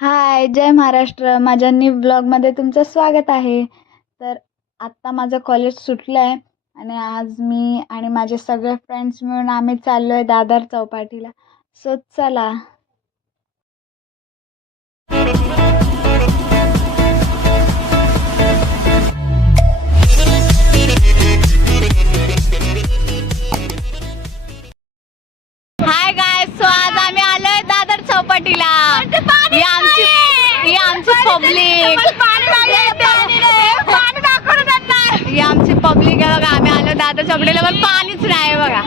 हाय, जय महाराष्ट्र. माझ्या न्यू ब्लॉगमध्ये तुमचं स्वागत आहे. तर आत्ता माझं कॉलेज सुटलं आहे आणि आज मी आणि माझे सगळे फ्रेंड्स मिळून आम्ही चाललो आहे दादर चौपाटीला. सो चला. हाय गाइस, सो आज आम्ही आलोय दादर चौपाटीला. ही आमची पब्लिक ही आमची पब्लिक आहे बघा. आम्ही आलो दादर चौपाटीला पण पाणीच नाही बघा.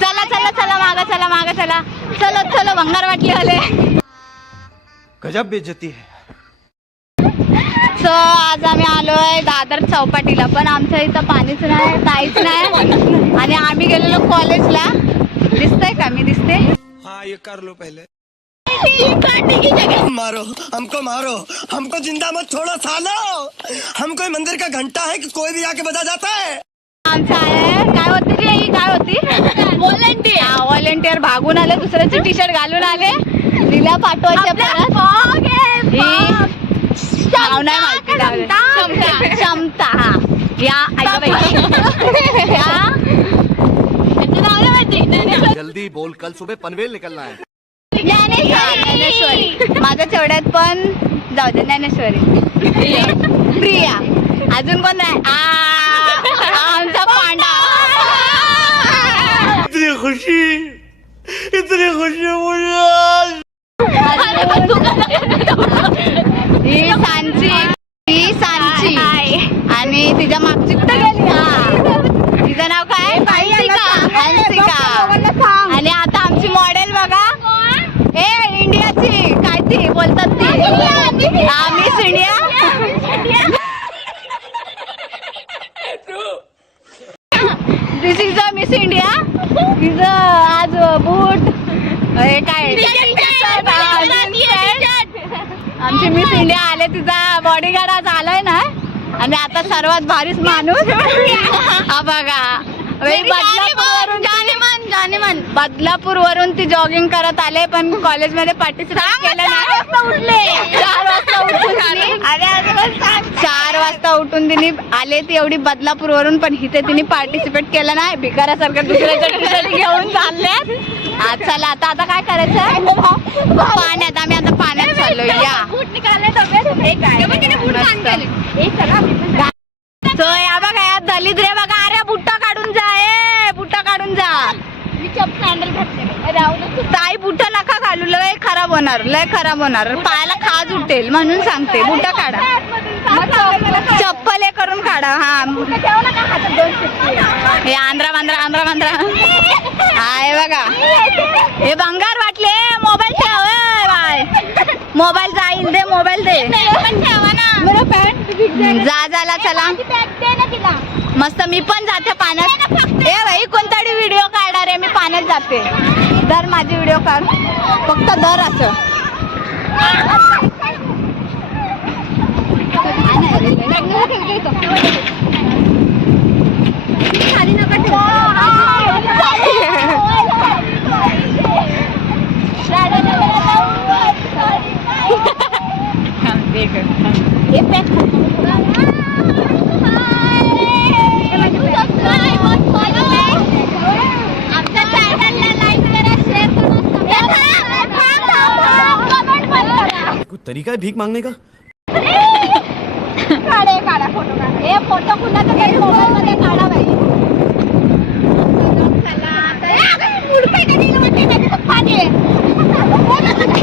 चला चला चला मागा चला चलो भंगार वाटली आले. गजब बेइज्जती है. सो आज आम्ही आलोय दादर चौपाटीला पण आमच्या इथं पाणीच नाही, काहीच नाही. आणि आम्ही गेलेलो कॉलेजला. दिसतंय का मी दिसते? हाँ ये कर लो पहले. मारो हमको जिंदा मत छोड़ो सालो. हम कोई मंदिर का घंटा है कि कोई भी आके बजा जाता है. आमचं आहे काय होती रे ही, काय होती व्हॉलेंटियर भागून आले, दुसऱ्याची टी शर्ट घालून आले. तिला पाठवायचे परत. नाव नाही माहिती. क्षमता. हा या ऐका बाई जल्दी बोल, कल सुबह पनवेल निकलना है. ज्ञानेश्वरी. माझ्या तेवढ्यात पण जाऊ दे. ज्ञानेश्वरी, प्रिया, अजून कोण नाही. आमचा पांडा. इतनी खुशी मुझे. ही सांची आणि तिच्या मागची कुठे गेली. तिचं नाव काय? हंसिका. आणि आता आमची मॉडेल बघा. इंडियाची काय ती बोलतात ती miss India. This is a miss India. तिचं आज बूट काय आमची मिस इंडिया आले. तिचा बॉडीगार्ड आज आलाय ना. आणि आता सर्वात भारीच माणूस हा बघा. बदलापूर वरून ती जॉगिंग करत आले पण कॉलेजमध्ये पार्टिसिपेट केलं नाही. 4 वाजता उठून तिने आले ती एवढी बदलापूर वरून, पण इथे तिने पार्टिसिपेट केलं नाही. भिकारासारखं दुसऱ्याच्या टी शर्ट घेऊन चालल्यात. चला आता काय करायचं. पाण्यात आम्ही आता पाण्यात चाललो. या या बघा या दलित रे बघा. अरे बुट्टा काढून जा. बुट्टा काढून जा. ताई बुट्टा नका घालू. लय खराब होणार. पायाला खाज उठेल म्हणून सांगते. बुट्टा काढा. चप्पल हे करून काढा. हा हे आंध्रा हाय बघा. हे भंगार वाटले. मोबाईल ठेव बाय. मोबाईल जाईल. दे मोबाईल दे. जा चला मस्त. मी पण जाते पाण्यात. ए भाई कोणतरी व्हिडिओ काढा रे. मी पाण्यात जाते. दर माझी व्हिडिओ काढ फक्त दर असं. तरीका है भीख मांगने का. काढा फोटो काढा. हे फोटो कुणाचा तरी मोबाईल मध्ये काढा बाई.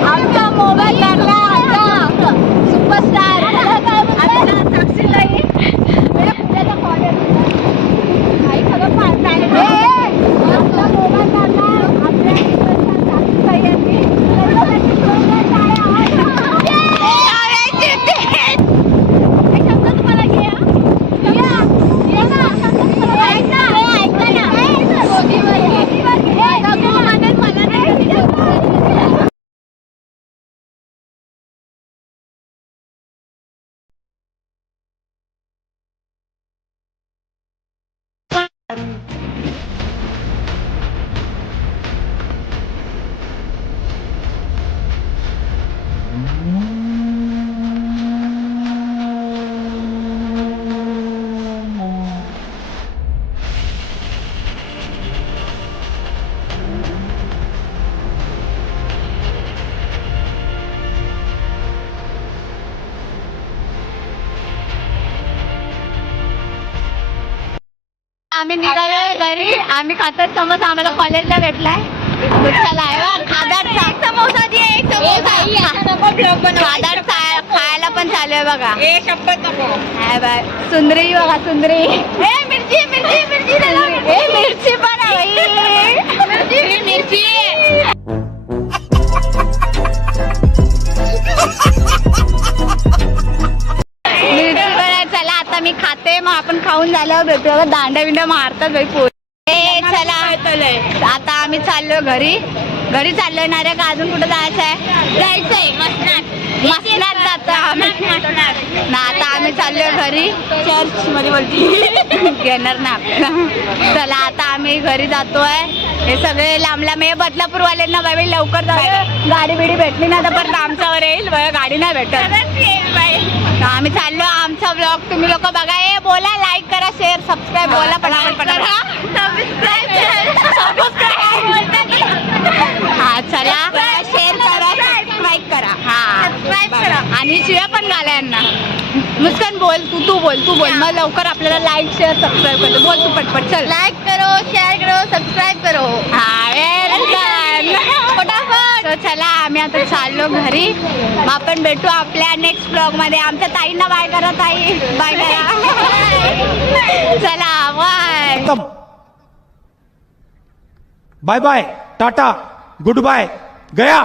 आमचा मोबाईल लागला. सुपरस्टार साक्षीताई पुण्याचा कॉलेज काही खरं मोबाईल काढला. आपल्या साक्षीताई यांनी तुम्हाला घ्या. आम्ही निघालोय घरी. आम्ही खातच समोसा आम्हाला कॉलेजला भेटलाय. चला खादाड समोसा खायला पण चालू आहे बघा. सुंदरी बघा सुंदरी. मिरची मिरची मिरची मिरची पण आहे मिरची. चला आता मी खाते मग आपण खाऊन झाल्यावर भेटू. दांड्या बिंड्या मारतात बाई पोरी. चला आता आम्ही चाललो घरी. घरी चाललोय ना रे का अजून कुठं जायचंय? जायचंय मसनात जातो आम्ही ना. आता आम्ही चाललोय घरी. चर्च मध्ये बोलती घेणार ना आपल्याला. चला आता आम्ही घरी जातोय. हे सगळे लांब लांब हे बदलापूर वाले ना बाई लवकर जाऊ. गाडी बिडी भेटली ना तर परत आमच्यावर येईल. गाडी नाही भेटत. आम्ही चाललो. आमचा ब्लॉग तुम्ही लोक बघा. हे बोला लाईक करा शेअर सबस्क्राईब बोला पटापट. हा चला शेअर करा सबस्क्राईब करा. हा आणि शिव्या पण घाला यांना. मुस्कान बोल तू बोल मग लवकर आपल्याला लाईक शेअर सबस्क्राईब करतो. बोल तू पटपट. चल लाईक करो शेअर करो सबस्क्राईब करो. हा फटाफट. चला आम्ही आता चाललो घरी. आपण भेटू आपल्या नेक्स्ट ब्लॉग मध्ये. आमच्या ताईंना बाय करा. ताई बाय करा. चला बाय बाय बाय टाटा गुड बाय गया.